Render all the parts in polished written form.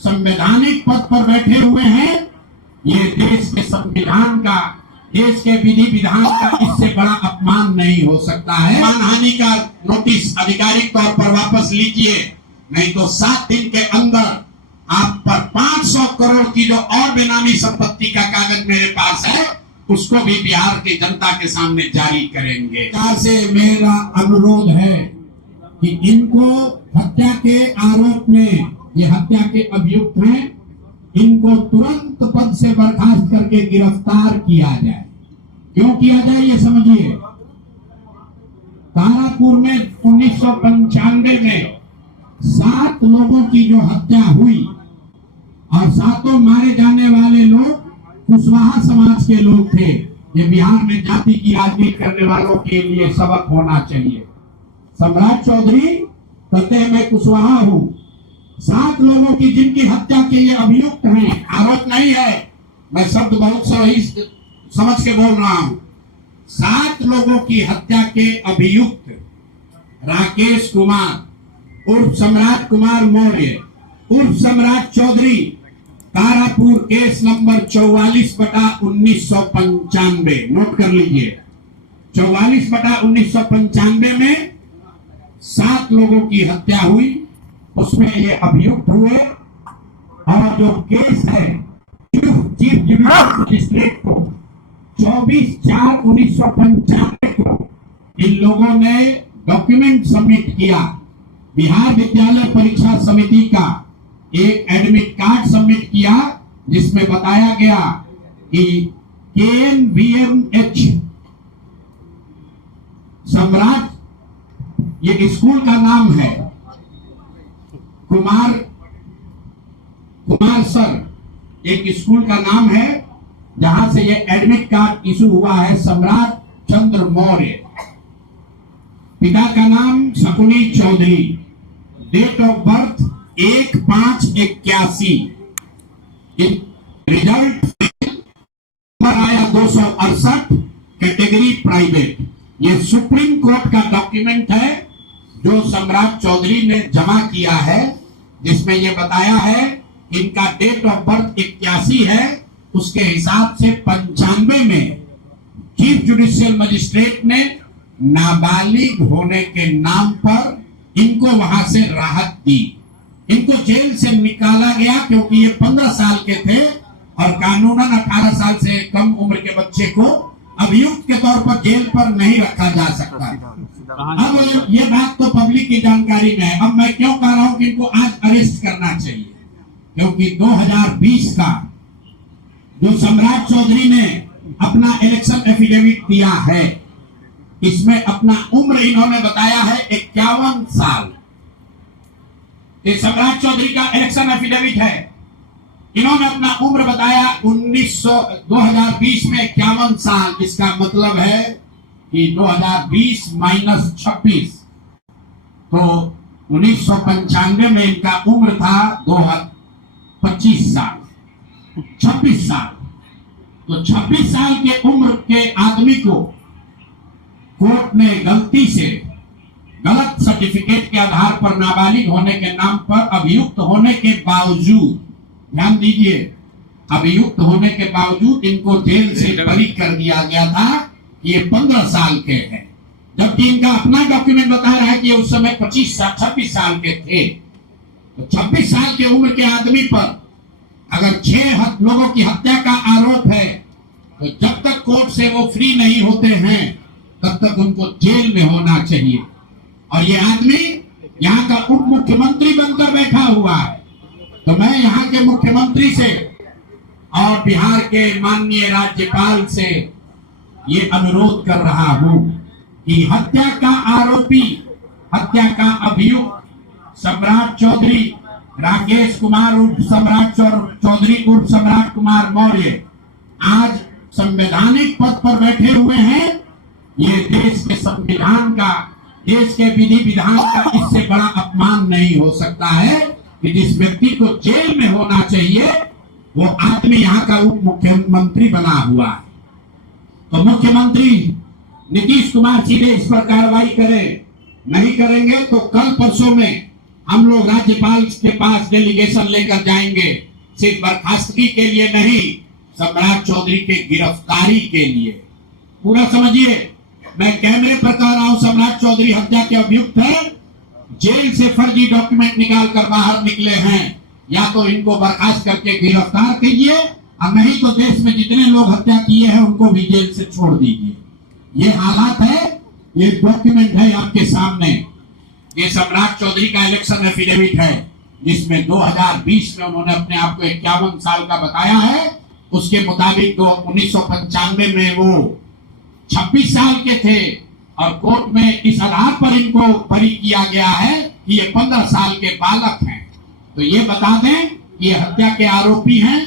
संवैधानिक पद पर बैठे हुए हैं। ये देश के संविधान का, देश के विधि विधान का इससे बड़ा अपमान नहीं हो सकता है। मानहानि का नोटिस आधिकारिक तौर पर वापस लीजिए, नहीं तो 7 दिन के अंदर आप पर 500 करोड़ की जो और बेनामी संपत्ति का कागज मेरे पास है उसको भी बिहार की जनता के सामने जारी करेंगे। सरकार से मेरा अनुरोध है कि इनको हत्या के आरोप में, ये हत्या के अभियुक्त हैं, इनको तुरंत पद से बर्खास्त करके गिरफ्तार किया जाए। क्यों किया जाए ये समझिए। तारापुर में 1995 में 7 लोगों की जो हत्या हुई और 7 मारे जाने वाले लोग कुशवाहा समाज के लोग थे। ये बिहार में जाति की राजनीति करने वालों के लिए सबक होना चाहिए। सम्राट चौधरी कहते हैं मैं कुशवाहा हूं। 7 लोगों की जिनकी हत्या के ये अभियुक्त हैं, आरोप नहीं है, मैं शब्द बहुत सही समझ के बोल रहा हूं। 7 लोगों की हत्या के अभियुक्त राकेश कुमार उर्फ सम्राट कुमार मौर्य उर्फ Samrat Choudhary, Tarapur case number 44/1995, note कर लीजिए। 44/1995 में 7 लोगों की हत्या हुई, उसमें ये अभियुक्त हुए और जो केस है चीफ जुडिशियल मजिस्ट्रेट को 24/4/1995 को इन लोगों ने डॉक्यूमेंट सबमिट किया। बिहार विद्यालय परीक्षा समिति का एक एडमिट कार्ड सबमिट किया जिसमें बताया गया कि KNVMH सम्राट, ये स्कूल का नाम है, कुमार सर एक स्कूल का नाम है जहां से ये एडमिट कार्ड इशू हुआ है। सम्राट चंद्र मौर्य, पिता का नाम Shakuni Choudhary, date of birth 1/5/81, result number आया 268, कैटेगरी प्राइवेट। ये सुप्रीम कोर्ट का डॉक्यूमेंट है जो सम्राट चौधरी ने जमा किया है, जिसमें ये बताया है इनका डेट ऑफ बर्थ 81 है, उसके हिसाब से 95 में चीफ जुडिशियल मजिस्ट्रेट ने नाबालिग होने के नाम पर इनको वहां से राहत दी। इनको जेल से निकाला गया क्योंकि ये 15 साल के थे और कानूनन 18 साल से कम उम्र के बच्चे को अभियुक्त के तौर पर जेल पर नहीं रखा जा सकता। अब ये बात तो पब्लिक की जानकारी में है। अब मैं क्यों कह रहा हूं कि इनको आज अरेस्ट करना चाहिए, क्योंकि 2020 का जो सम्राट चौधरी ने अपना इलेक्शन एफिडेविट दिया है, इसमें अपना उम्र इन्होंने बताया है 51 साल। ये सम्राट चौधरी का इलेक्शन एफिडेविट है। इन्होंने अपना उम्र बताया 2020 में 51 साल। इसका मतलब है कि 2020 - 26, तो 1995 में इनका उम्र था 25 साल, 26 साल। तो 26 साल के उम्र के आदमी को कोर्ट ने गलती से गलत सर्टिफिकेट के आधार पर नाबालिग होने के नाम पर अभियुक्त होने के बावजूद, ध्यान दीजिए, अभियुक्त होने के बावजूद इनको जेल से बरी कर दिया गया था। ये 15 साल के हैं, जबकि इनका अपना डॉक्यूमेंट बता रहा है कि उस समय 26 साल के थे। तो 26 साल के उम्र के आदमी पर अगर 6 लोगों की हत्या का आरोप है, तो जब तक कोर्ट से वो फ्री नहीं होते हैं तब तक उनको जेल में होना चाहिए। और ये आदमी यहाँ का उप मुख्यमंत्री बनकर बैठा हुआ है। तो मैं यहाँ के मुख्यमंत्री से और बिहार के माननीय राज्यपाल से ये अनुरोध कर रहा हूं कि हत्या का आरोपी, हत्या का अभियुक्त सम्राट चौधरी, राकेश कुमार उर्फ सम्राट चौधरी उर्फ सम्राट कुमार मौर्य आज संवैधानिक पद पर बैठे हुए हैं। ये देश के संविधान का, देश के विधि विधान का इससे बड़ा अपमान नहीं हो सकता है कि जिस व्यक्ति को जेल में होना चाहिए वो आदमी यहाँ का उप मुख्यमंत्री बना हुआ है। तो मुख्यमंत्री नीतीश कुमार सीधे इस पर कार्रवाई करें, नहीं करेंगे तो कल परसों में हम लोग राज्यपाल के पास डेलीगेशन लेकर जाएंगे, सिर्फ बर्खास्तगी के लिए नहीं, सम्राट चौधरी के गिरफ्तारी के लिए। पूरा समझिए, मैं कैमरे पर कह रहा हूं, सम्राट चौधरी हत्या के अभियुक्त है, जेल से फर्जी डॉक्यूमेंट निकाल कर बाहर निकले हैं। या तो इनको बर्खास्त करके गिरफ्तार कीजिए, और नहीं तो देश में जितने लोग हत्या किए हैं उनको भी जेल से छोड़ दीजिए। ये हालात है, ये डॉक्यूमेंट है आपके सामने। ये सम्राट चौधरी का इलेक्शन एफिडेविट है, जिसमें 2020 में उन्होंने अपने आप को 51 साल का बताया है। उसके मुताबिक 1995 में वो 26 साल के थे, और कोर्ट में इस आधार पर इनको बरी किया गया है कि ये 15 साल के बालक हैं। तो ये बता दें कि ये हत्या के आरोपी हैं।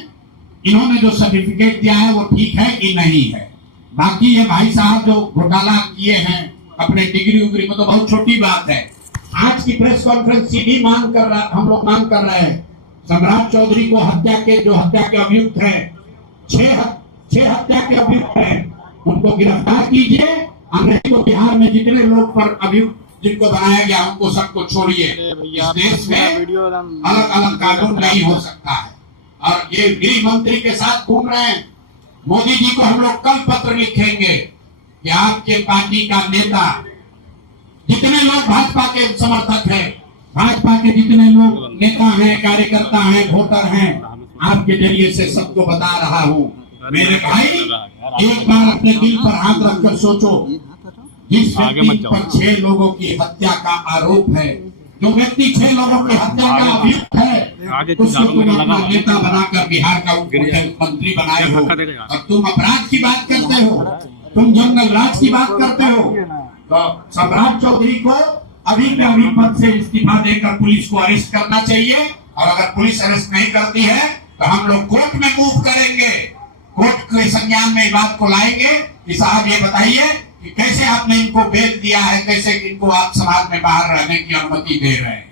इन्होंने जो सर्टिफिकेट दिया है वो ठीक है कि नहीं है। बाकी ये भाई साहब जो घोटाला किए हैं अपने डिग्री उग्री में, तो बहुत छोटी बात है। आज की प्रेस कॉन्फ्रेंस सीधी मांग कर रहा, हम लोग मांग कर रहे हैं, सम्राट चौधरी को हत्या के अभियुक्त है, 6 हत्या के अभियुक्त है, उनको गिरफ्तार कीजिए। नहीं तो बिहार में जितने लोग पर अभियुक्त जिनको बनाया गया उनको सबको छोड़िए। इस देश में अलग अलग कानून नहीं हो सकता है। और ये गृह मंत्री के साथ घूम रहे हैं। मोदी जी को हम लोग कल पत्र लिखेंगे कि आपके पार्टी का नेता, जितने लोग भाजपा के समर्थक हैं, भाजपा के जितने लोग नेता हैं, कार्यकर्ता हैं, वोटर हैं, आपके जरिए से सबको बता रहा हूं, मेरे भाई, एक बार अपने दिल पर हाथ रखकर सोचो, जिस व्यक्ति पर 6 लोगों की हत्या का आरोप है, जो व्यक्ति 6 लोगों की हत्या का अभियुक्त है, उसको तुम अपना नेता बनाकर बिहार का मुख्यमंत्री बनाए हो, और तुम अपराध की बात करते हो, तुम जंगल राज की बात करते हो। तो सम्राट चौधरी को अभी के अभी पद से इस्तीफा देकर पुलिस को अरेस्ट करना चाहिए। और अगर पुलिस अरेस्ट नहीं करती है तो हम लोग कोर्ट में मूव करेंगे, कोर्ट के संज्ञान में बात को लाएंगे कि साहब ये बताइए कि कैसे आपने इनको बेल दिया है, कैसे इनको आप समाज में बाहर रहने की अनुमति दे रहे हैं।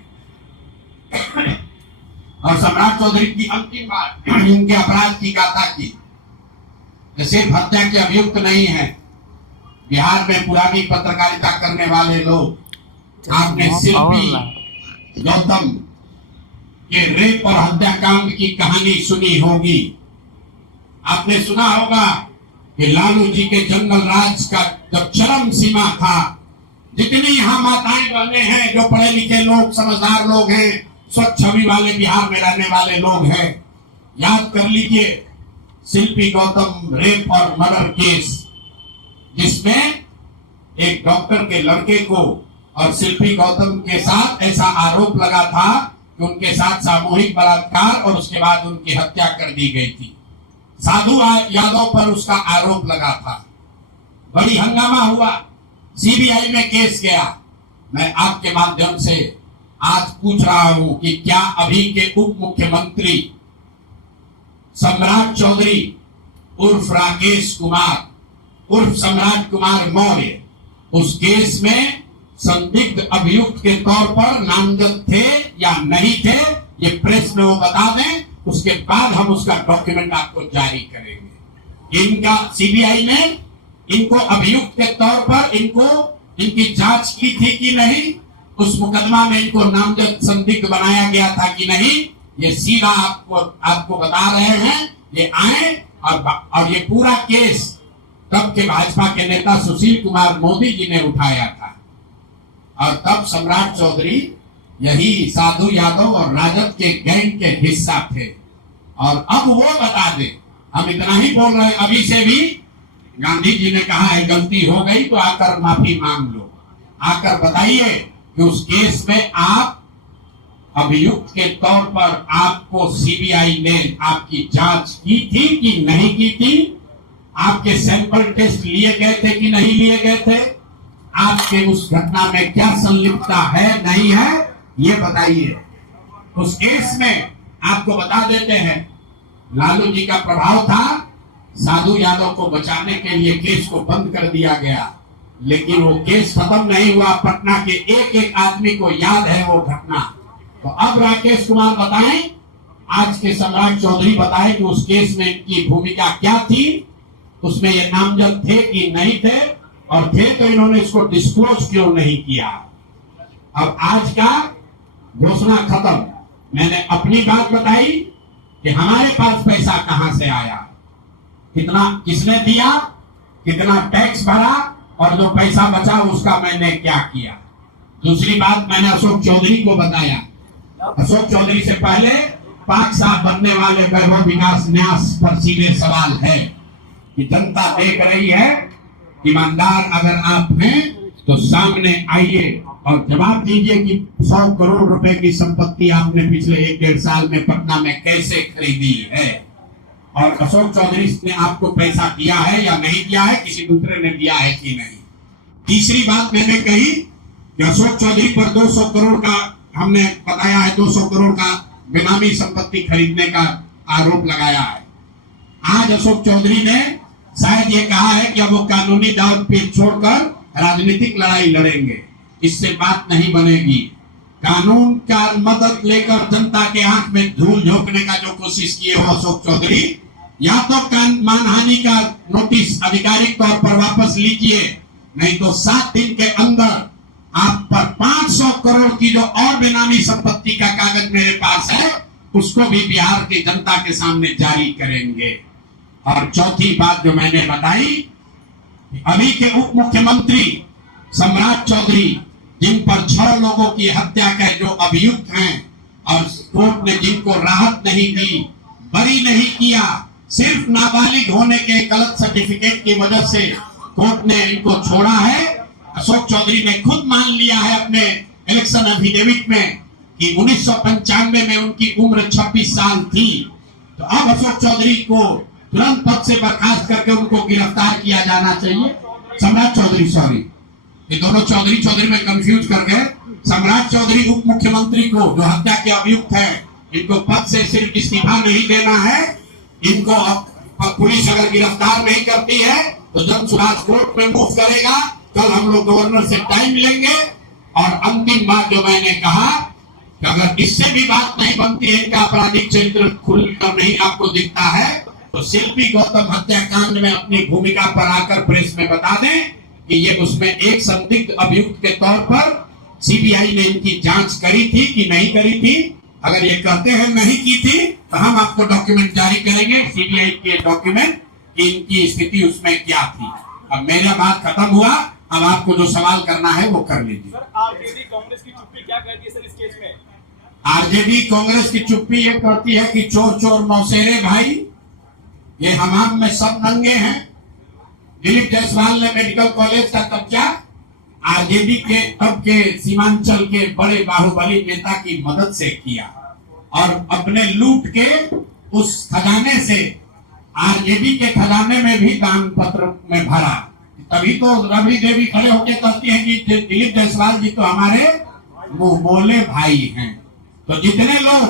और सम्राट चौधरी की अंतिम बात इनके अपराध की गाथा की, सिर्फ हत्या के अभियुक्त नहीं है। बिहार में पुरानी पत्रकारिता करने वाले लोग, आपने शिल्पी गौतम के रेप और हत्याकांड की कहानी सुनी होगी। आपने सुना होगा कि लालू जी के जंगल राज का जब चरम सीमा था, जितनी यहाँ माताएं बहने हैं, जो पढ़े लिखे लोग, समझदार लोग हैं, स्वच्छ छवि वाले बिहार में रहने वाले लोग हैं, याद कर लीजिए शिल्पी गौतम रेप और मर्डर केस, जिसमें एक डॉक्टर के लड़के को और शिल्पी गौतम के साथ ऐसा आरोप लगा था कि उनके साथ सामूहिक बलात्कार और उसके बाद उनकी हत्या कर दी गई थी। साधु यादव पर उसका आरोप लगा था, बड़ी हंगामा हुआ, सीबीआई में केस गया। मैं आपके माध्यम से आज पूछ रहा हूं कि क्या अभी के उप मुख्यमंत्री सम्राट चौधरी उर्फ राकेश कुमार उर्फ सम्राट कुमार मौर्य उस केस में संदिग्ध अभियुक्त के तौर पर नामजद थे या नहीं थे, ये प्रेस में वो बता दें, उसके बाद हम उसका डॉक्यूमेंट आपको जारी करेंगे। इनका सीबीआई ने इनको अभियुक्त के तौर पर इनकी जांच की थी कि नहीं, उस मुकदमा में इनको नामजद संदिग्ध बनाया गया था कि नहीं, ये सीधा आपको बता रहे हैं। ये आए और ये पूरा केस तब के भाजपा के नेता सुशील कुमार मोदी जी ने उठाया था, और तब सम्राट चौधरी यही साधु यादव और राजद के गैंग के हिस्सा थे। और अब वो बता दे, हम इतना ही बोल रहे हैं, अभी से भी गांधी जी ने कहा है गलती हो गई तो आकर माफी मांग लो, आकर बताइए कि उस केस में आप अभियुक्त के तौर पर आपको सीबीआई ने आपकी जांच की थी कि नहीं की थी, आपके सैंपल टेस्ट लिए गए थे कि नहीं लिए गए थे, आपके उस घटना में क्या संलिप्तता है नहीं है, ये बताइए। उस केस में आपको बता देते हैं, लालू जी का प्रभाव था, साधु यादव को बचाने के लिए केस को बंद कर दिया गया, लेकिन वो केस खत्म नहीं हुआ। पटना के एक एक आदमी को याद है वो घटना। तो अब राकेश कुमार बताएं, आज के सम्राट चौधरी बताएं कि उस केस में इनकी भूमिका क्या थी, उसमें ये नामजद थे कि नहीं थे, और थे तो इन्होंने इसको डिस्क्लोज क्यों नहीं किया। अब आज का घोषणा खत्म। मैंने अपनी बात बताई कि हमारे पास पैसा कहां से आया, कितना किसने दिया, कितना टैक्स भरा और जो पैसा बचा उसका मैंने क्या किया। दूसरी बात मैंने अशोक चौधरी को बताया। अशोक चौधरी से पहले पाक साहब बनने वाले वैभव विकास न्यास पर सीधे सवाल है कि जनता देख रही है, ईमानदार अगर आप हैं तो सामने आइए और जवाब दीजिए कि 100 करोड़ रुपए की संपत्ति आपने पिछले 1-1.5 साल में पटना में कैसे खरीदी है, और अशोक चौधरी ने आपको पैसा दिया है या नहीं दिया है, किसी दूसरे ने दिया है कि नहीं। तीसरी बात मैंने कही कि अशोक चौधरी पर 200 करोड़ का हमने बताया है, 200 करोड़ का बेनामी संपत्ति खरीदने का आरोप लगाया है। आज अशोक चौधरी ने शायद ये कहा है कि अब वो कानूनी दाव पेच छोड़कर राजनीतिक लड़ाई लड़ेंगे। इससे बात नहीं बनेगी। कानून का मदद लेकर जनता के आंख में धूल झोंकने का जो कोशिश किए हो अशोक चौधरी, या तो मानहानि का नोटिस आधिकारिक तौर पर वापस लीजिए, नहीं तो 7 दिन के अंदर आप पर 500 करोड़ की जो और बेनामी संपत्ति का कागज मेरे पास है उसको भी बिहार की जनता के सामने जारी करेंगे। और चौथी बात जो मैंने बताई, अभी के उप मुख्यमंत्री सम्राट चौधरी, जिन पर 6 लोगों की हत्या के जो अभियुक्त हैं और कोर्ट ने जिनको राहत नहीं दी, बरी नहीं किया, सिर्फ नाबालिग होने के गलत सर्टिफिकेट की वजह से कोर्ट ने इनको छोड़ा है। अशोक चौधरी ने खुद मान लिया है अपने इलेक्शन एफिडेविट में कि 1995 में उनकी उम्र 26 साल थी। तो अब अशोक चौधरी को तुरंत पद से बर्खास्त करके उनको गिरफ्तार किया जाना चाहिए। सम्राट चौधरी, सॉरी, ये दोनों चौधरी में कंफ्यूज कर गए। सम्राट चौधरी उप मुख्यमंत्री को जो हत्या के अभियुक्त है, इनको पद से सिर्फ इस्तीफा नहीं देना है, इनको पुलिस अगर गिरफ्तार नहीं करती है तो जन सुराज कोर्ट में मूव करेगा। कल हम लोग गवर्नर से टाइम लेंगे। और अंतिम बात जो मैंने कहा कि अगर इससे भी बात नहीं बनती है, इनका आपराधिक चरित्र खुलकर नहीं आपको दिखता है, तो शिल्पी गौतम हत्याकांड में अपनी भूमिका पर आकर प्रेस में बता दें कि ये उसमें एक संदिग्ध अभियुक्त के तौर पर सीबीआई ने इनकी जांच करी थी कि नहीं करी थी। अगर ये कहते हैं नहीं की थी तो हम आपको डॉक्यूमेंट जारी करेंगे, सीबीआई के डॉक्यूमेंट, कि इनकी स्थिति उसमें क्या थी। अब मेरा बात खत्म हुआ, अब आपको जो सवाल करना है वो कर लीजिए। सर, आरजेडी कांग्रेस की चुप्पी क्या कहती है सर इस केस में? आरजेडी कांग्रेस की चुप्पी ये कहती है कि चोर चोर मौसेरे भाई, ये हमाम में सब नंगे हैं। दिलीप जायसवाल ने मेडिकल कॉलेज का कब्जा आरजेडी के तब के सीमांचल के बड़े बाहुबली नेता की मदद से किया और अपने लूट के उस खजाने से आरजेडी के खजाने में भी दान पत्र में भरा। तभी तो रवि देवी खड़े होकर कहती है कि दिलीप जायसवाल जी तो हमारे मुंह बोले भाई हैं। तो जितने लोग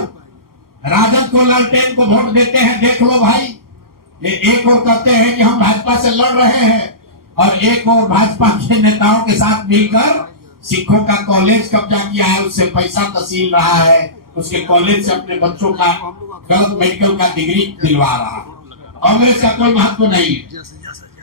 राजद को, लालटेन को वोट देते हैं, देख लो भाई, ये एक और कहते हैं कि हम भाजपा से लड़ रहे हैं और एक और भाजपा के नेताओं के साथ मिलकर सिखों का कॉलेज कब्जा किया है, उससे पैसा तसील रहा है, उसके कॉलेज से अपने बच्चों का गलत मेडिकल का डिग्री दिलवा रहा है। कांग्रेस का कोई महत्व नहीं है।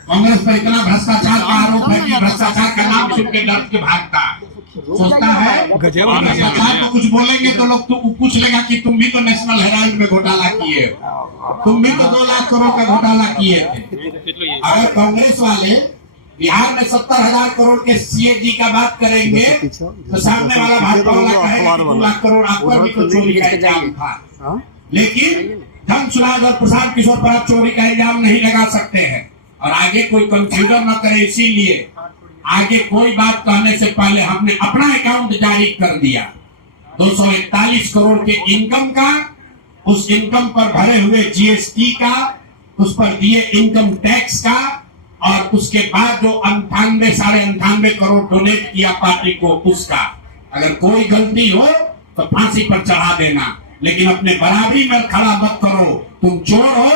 कांग्रेस पर इतना भ्रष्टाचार का आरोप है कि भ्रष्टाचार का नाम सुन के डर के भागता है, सोचता है भ्रष्टाचार को कुछ बोलेंगे तो लोग तो पूछ लेगा कि तुम भी तो नेशनल हेराल्ड में घोटाला किए हो, तुम भी तो 2 लाख करोड़ का घोटाला किए थे। अगर कांग्रेस वाले बिहार में 70,000 करोड़ के सीएजी का बात करेंगे तो सामने वाला भाजपा वाला कहेगा 2 लाख करोड़ आपका भी तो चोरी का इल्जाम था। लेकिन धन सुराज और प्रशांत किशोर पर आप चोरी का इल्जाम नहीं लगा सकते हैं। और आगे कोई कंफ्यूजन न करे, इसीलिए आगे कोई बात कहने से पहले हमने अपना अकाउंट जारी कर दिया 241 करोड़ के इनकम का, उस इनकम पर भरे हुए जीएसटी का, उस पर दिए इनकम टैक्स का, और उसके बाद जो 98-98.5 करोड़ डोनेट किया पार्टी को उसका। अगर कोई गलती हो तो फांसी पर चढ़ा देना, लेकिन अपने बराबरी में खड़ा मत करो। तुम चोर हो,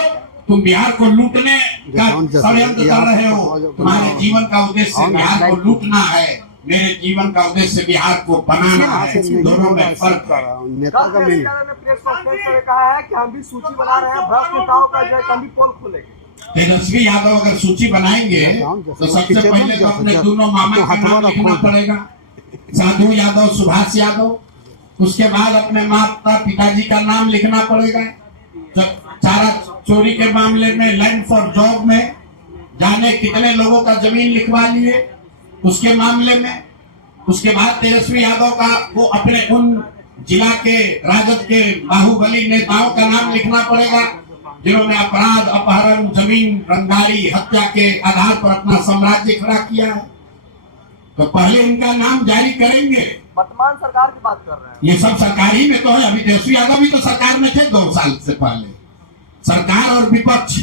तुम बिहार को लूटने का षड्यंत्र कर रहे हो। तुम्हारे जीवन का उद्देश्य बिहार को लूटना है, मेरे जीवन का उद्देश्य बिहार को बनाना है। दोनों में फर्क है। प्रेस कॉन्फ्रेंस में कहा है कि हम भी सूची बना रहे हैं भ्रष्ट नेताओं का, जो हम भी पोल खोलेंगे। तेजस्वी यादव अगर सूची बनाएंगे तो सबसे पहले तो अपने दोनों मामा का नाम लिखना पड़ेगा, साधु यादव, सुभाष यादव। उसके बाद अपने माता पिताजी का नाम लिखना पड़ेगा। चारा चोरी के मामले में लैंड फॉर जॉब में जाने कितने लोगों का जमीन लिखवा लिए उसके मामले में। उसके बाद तेजस्वी यादव का वो अपने उन जिला के राजद के बाहुबली नेताओं का नाम लिखना पड़ेगा जिन्होंने अपराध, अपहरण, जमीन रंगदारी, हत्या के आधार पर अपना साम्राज्य खड़ा किया है। तो पहले इनका नाम जारी करेंगे। वर्तमान सरकार की बात कर रहे हैं। ये सब सरकारी में तो है। अभी तेजस्वी यादव भी तो सरकार में थे 2 साल से पहले। सरकार और विपक्ष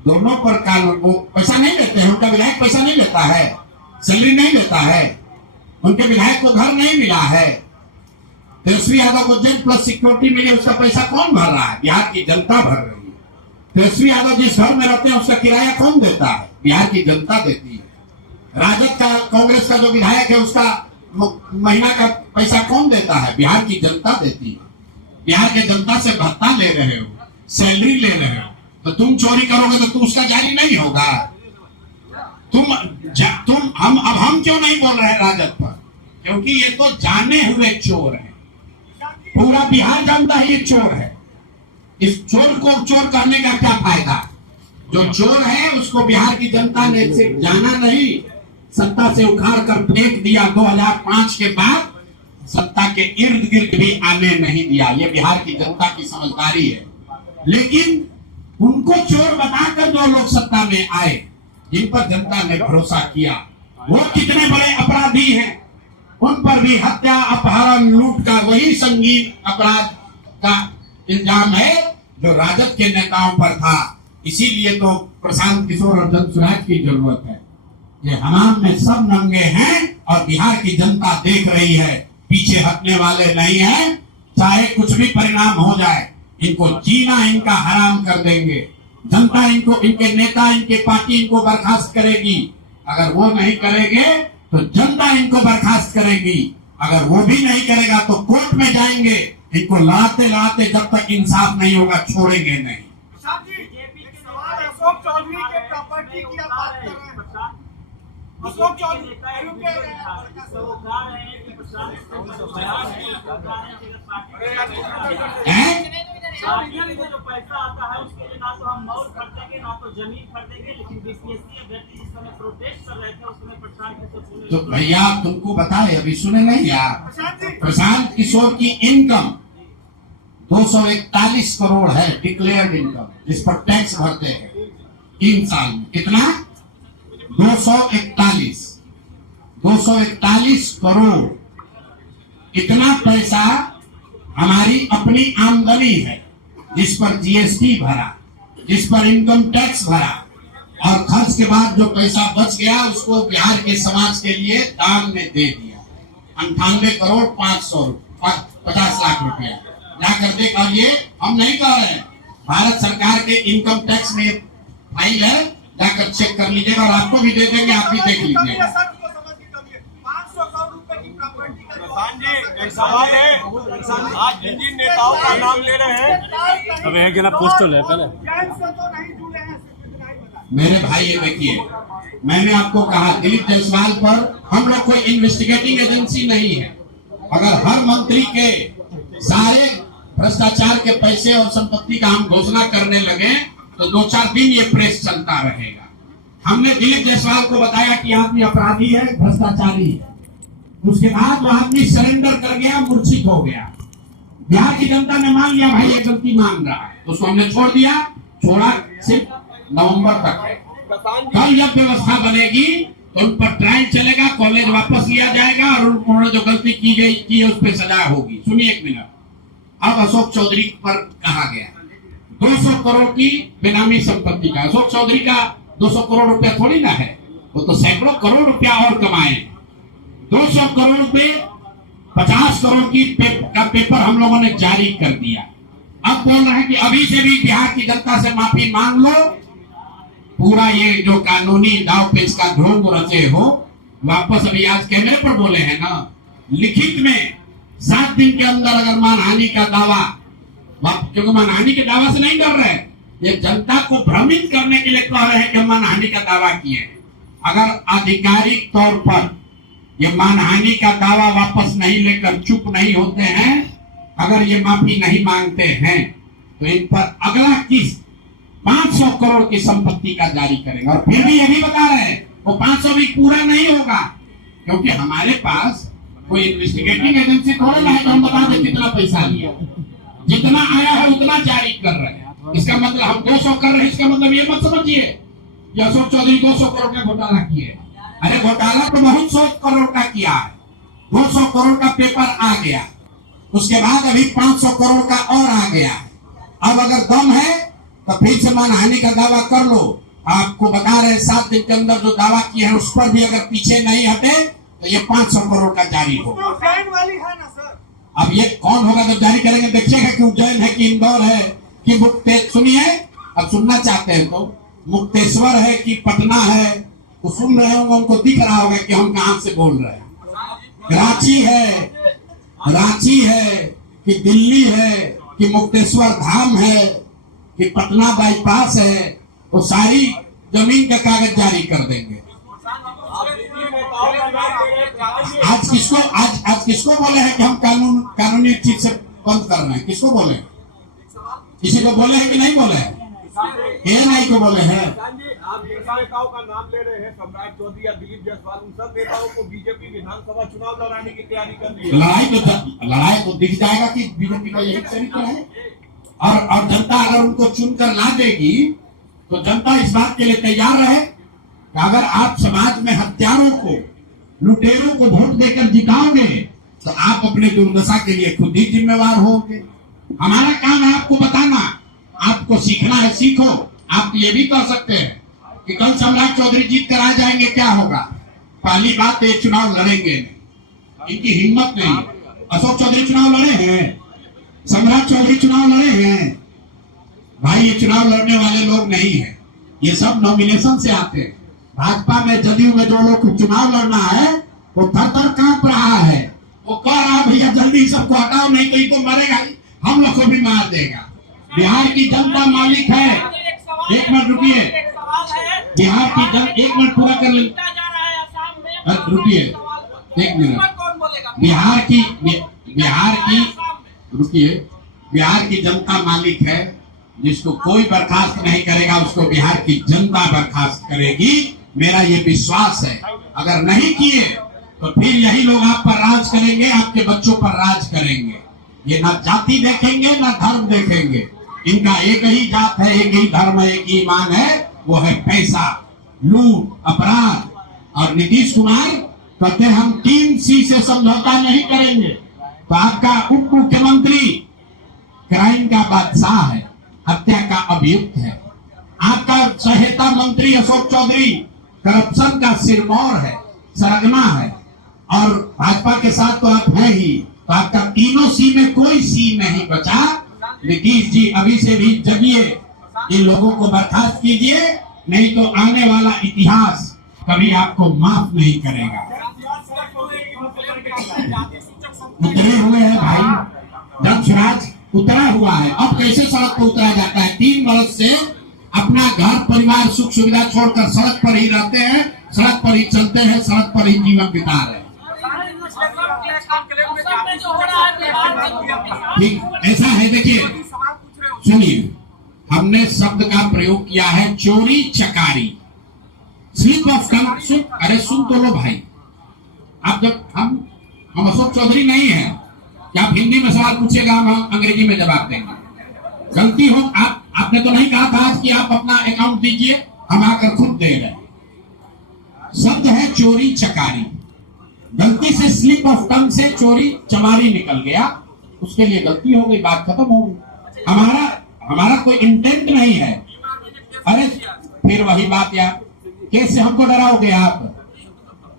दोनों पर कानून, वो पैसा नहीं लेते हैं। उनका विधायक पैसा नहीं लेता है, सैलरी नहीं लेता है, उनके विधायक को घर नहीं मिला है। तेजस्वी यादव को जेल प्लस सिक्योरिटी मिली, उसका पैसा कौन भर रहा है? बिहार की जनता भर रही है। तेजस्वी यादव जिस घर में रहते हैं उसका किराया कौन देता है? बिहार की जनता देती है। राजद का, कांग्रेस का जो विधायक है उसका महीना का पैसा कौन देता है? बिहार की जनता देती है। बिहार के जनता से भत्ता ले रहे हो, सैलरी ले रहे हो, तो तुम चोरी करोगे तो तू उसका जारी नहीं होगा। हम क्यों नहीं बोल रहे हैं राजद पर? क्योंकि ये तो जाने हुए चोर है। पूरा बिहार जानता है ये चोर है। इस चोर को चोर करने का क्या फायदा? जो चोर है उसको बिहार की जनता ने सिर्फ जाना नहीं, सत्ता से उखाड़ कर फेंक दिया। 2005 के बाद सत्ता के इर्द गिर्द भी आने नहीं दिया। ये बिहार की जनता की समझदारी है। लेकिन उनको चोर बताकर जो लोग सत्ता में आए, जिन पर जनता ने भरोसा किया, वो कितने बड़े अपराधी हैं। उन पर भी हत्या, अपहरण, लूट का वही संगीन अपराध का इल्जाम है जो राजद के नेताओं पर था। इसीलिए तो प्रशांत किशोर और जनसुराज की जरूरत है। ये हमाम में सब नंगे हैं और बिहार की जनता देख रही है, पीछे हटने वाले नहीं है। चाहे कुछ भी परिणाम हो जाए, इनको जीना इनका हराम कर देंगे। जनता इनको, इनके नेता, इनके पार्टी इनको बर्खास्त करेगी। अगर वो नहीं करेंगे तो जनता इनको बर्खास्त करेगी। अगर वो भी नहीं करेगा तो कोर्ट में जाएंगे। इनको लड़ाते लड़ाते जब तक इंसाफ नहीं होगा छोड़ेंगे नहीं। अशोक चौधरी के प्रॉपर्टी की आप बात कर रहे हैं। अशोक चौधरी जो पैसा आता है उसके लिए ना तो हम मॉल खरीदेंगे ना तो जमीन खरीदेंगे, लेकिन बीपीएससी अभ्यर्थी जिस समय प्रोटेस्ट कर रहे थे उस समय प्रशांत तो भैया तुमको बताए, अभी सुने नहीं यार, प्रशांत किशोर की इनकम 241 करोड़ है डिक्लेयर्ड इनकम, जिस पर टैक्स भरते हैं 3 साल में। कितना? 241 करोड़। इतना पैसा हमारी अपनी आमदनी है, जिस पर जीएसटी भरा, जिस पर इनकम टैक्स भरा, और खर्च के बाद जो पैसा बच गया उसको बिहार के समाज के लिए दान में दे दिया। 98 करोड़ 50 लाख रुपया जाकर देख। और ये हम नहीं कह रहे हैं, भारत सरकार के इनकम टैक्स में फाइल है, जाकर चेक कर लीजिएगा और आपको भी दे देंगे, आप भी देख लीजिएगा। सवाल है, आज जिन नेताओं का नाम ले रहे हैं, अब यहाँ के ना पोस्टल है पहले। मेरे भाई ये देखिए, मैंने आपको कहा दिलीप जायसवाल पर हम लोग कोई इन्वेस्टिगेटिंग एजेंसी नहीं है। अगर हर मंत्री के सारे भ्रष्टाचार के पैसे और संपत्ति का हम घोषणा करने लगे तो 2-4 दिन ये प्रेस चलता रहेगा। हमने दिलीप जायसवाल को बताया कि आदमी अपराधी है, भ्रष्टाचारी है। उसके बाद वो आदमी सरेंडर कर गया, मूर्छित हो गया। बिहार की जनता ने मान लिया भाई ये गलती मान रहा है, तो उसको हमने छोड़ दिया। छोड़ा सिर्फ नवंबर तक है। कल जब व्यवस्था बनेगी तो उन पर ट्रायल चलेगा, कॉलेज वापस लिया जाएगा और उन्होंने जो गलती की है उस पर सजा होगी। सुनिए 1 मिनट। अब अशोक चौधरी पर कहा गया 200 करोड़ की बेनामी संपत्ति का। अशोक चौधरी का 200 करोड़ रुपया थोड़ी ना है, वो तो सैकड़ों करोड़ रुपया और कमाए। 200 करोड़ पे 50 करोड़ की का पेपर हम लोगों ने जारी कर दिया। अब बोल रहे हैं कि अभी से भी बिहार की जनता से माफी मांग लो। पूरा ये जो कानूनी दाव पेच का ढोंग रचे हो, वापस अभी आज कैमरे पर बोले हैं ना, लिखित में 7 दिन के अंदर अगर मानहानि का दावा, क्योंकि मानहानि के दावा से नहीं डर रहे, ये जनता को भ्रमित करने के लिए कह रहे हैं कि मानहानि का दावा किए। अगर आधिकारिक तौर पर ये मानहानि का दावा वापस नहीं लेकर चुप नहीं होते हैं अगर ये माफी नहीं मांगते हैं तो इन पर अगला किस्त 500 करोड़ की संपत्ति का जारी करेंगे। और फिर भी ये भी बता रहे हैं वो 500 भी पूरा नहीं होगा, क्योंकि हमारे पास कोई इन्वेस्टिगेटिंग एजेंसी थोड़ी ना है जो हम बता दें कितना पैसा लिया। जितना आया है उतना जारी कर रहे हैं। इसका मतलब हम 200 कर रहे हैं, इसका मतलब ये मत समझिए कि अशोक चौधरी 200 करोड़ का घोटाला किए। अरे घोटाला तो बहुत 100 करोड़ का किया है। 200 करोड़ का पेपर आ गया, उसके बाद अभी 500 करोड़ का और आ गया। अब अगर दम है तो फिर से मानहानि का दावा कर लो। आपको बता रहे 7 दिन के अंदर जो दावा किया है उस पर भी अगर पीछे नहीं हटे तो ये 500 करोड़ का जारी होगा। वाली है ना सर। अब ये कौन होगा जब जारी करेंगे देखिएगा कि उज्जैन है कि इंदौर है कि सुनिए, अब सुनना चाहते हैं तो मुक्तेश्वर है कि पटना है, तो सुन रहे होंगे, उनको दिख रहा होगा कि हम कहां से बोल रहे हैं। रांची है कि दिल्ली है कि मुक्तेश्वर धाम है कि पटना बाईपास है, वो सारी जमीन का कागज जारी कर देंगे। आज किसको बोले हैं कि हम कानूनी चीज से बंद कर रहे हैं? किसको बोले? किसी को बोले हैं कि नहीं बोले हैं? ये नहीं को बोले हैं। आप नेताओं का नाम ले रहे हैं, सम्राट चौधरी या दिलीप जायसवाल, उन सब नेताओं को बीजेपी विधानसभा चुनाव लड़ाने की तैयारी कर रही है। लड़ाई तो दिख जाएगा कि बीजेपी का यही तरीका है। और जनता अगर उनको चुनकर ला देगी तो जनता इस बात के लिए तैयार रहे कि अगर आप समाज में हत्यारों को, लुटेरों को वोट देकर जिताओगे तो आप अपने दुर्दशा के लिए खुद ही जिम्मेवार होंगे। हमारा काम है आपको बताना, आपको सीखना है, सीखो। आप ये भी कह सकते हैं कि कल सम्राट चौधरी जीत कर आ जाएंगे, क्या होगा? पहली बात ये चुनाव लड़ेंगे नहीं, इनकी हिम्मत नहीं। अशोक चौधरी चुनाव लड़े हैं, सम्राट चौधरी चुनाव लड़े हैं। भाई ये चुनाव लड़ने वाले लोग नहीं है, ये सब नॉमिनेशन से आते हैं। भाजपा में, जदयू में जो लोग चुनाव लड़ना है वो थर थर कांप रहा है। वो कह रहा भैया जल्दी सबको हटाओ, नहीं तो इनको मरेगा, हम लोग को भी मार देगा। बिहार की जनता मालिक है। एक मिनट रुकिए, बिहार की जनता, एक मिनट पूरा कर ले, रुकिए एक मिनट। बिहार की जनता मालिक है, जिसको कोई बर्खास्त नहीं करेगा उसको बिहार की जनता बर्खास्त करेगी, मेरा ये विश्वास है। अगर नहीं किए तो फिर यही लोग आप पर राज करेंगे, आपके बच्चों पर राज करेंगे। ये ना जाति देखेंगे ना धर्म देखेंगे, इनका एक ही जात है, एक ही धर्म है, एक ही ईमान है, वो है पैसा, लूट, अपराध। और नीतीश कुमार कहते हैं हम 3C से समझौता नहीं करेंगे। तो आपका उप मुख्यमंत्री क्राइम का बादशाह है, हत्या का अभियुक्त है। आपका सहायता मंत्री अशोक चौधरी करप्शन का सिरमौर है, सरगना है। और भाजपा के साथ तो आप हैं ही, तो आपका तीनों C में कोई C नहीं बचा। नीतीश जी अभी से भी जगिए, इन लोगों को बर्खास्त कीजिए, नहीं तो आने वाला इतिहास कभी आपको माफ नहीं करेगा। उतरे हुए हैं भाई, जब स्वराज उतरा हुआ है, अब कैसे सड़क पर उतरा जाता है? 3 वर्ष से अपना घर परिवार सुख सुविधा छोड़कर सड़क पर ही रहते हैं, सड़क पर ही चलते हैं, सड़क पर ही जीवन बिता रहे हैं। ठीक ऐसा है। देखिए सुनिए, हमने शब्द का प्रयोग किया है चोरी चकारी, स्लिप ऑफ टंग। अरे सुन तो लो भाई, आप जब हम अशोक चौधरी नहीं है कि आप हिंदी में सवाल पूछिएगा, हम अंग्रेजी में जवाब देंगे। गलती हो आपने तो नहीं कहा था आज कि आप अपना अकाउंट दीजिए, हम आकर खुद दे रहे हैं। शब्द है चोरी चकारी, गलती से स्लिप ऑफ टंग से चोरी चमारी निकल गया, उसके लिए गलती हो गई, बात खत्म हो गई। हमारा कोई इंटेंट नहीं है। अरे फिर वही बात यार, केस से हमको डराओगे आप?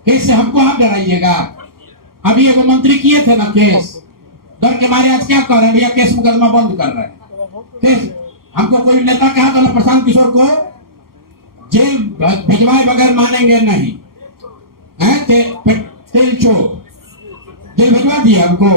केस से हमको आप डराइएगा? अभी एगो मंत्री किए थे ना केस, डर के मारे आज क्या कर रहे हैं भैया, केस मुकदमा बंद कर रहे हैं। केस हमको कोई नेता कहा था ना, प्रशांत किशोर को जेल भिजवाए बगैर मानेंगे नहीं, तेल चोर जेल भिजवा दिया हमको।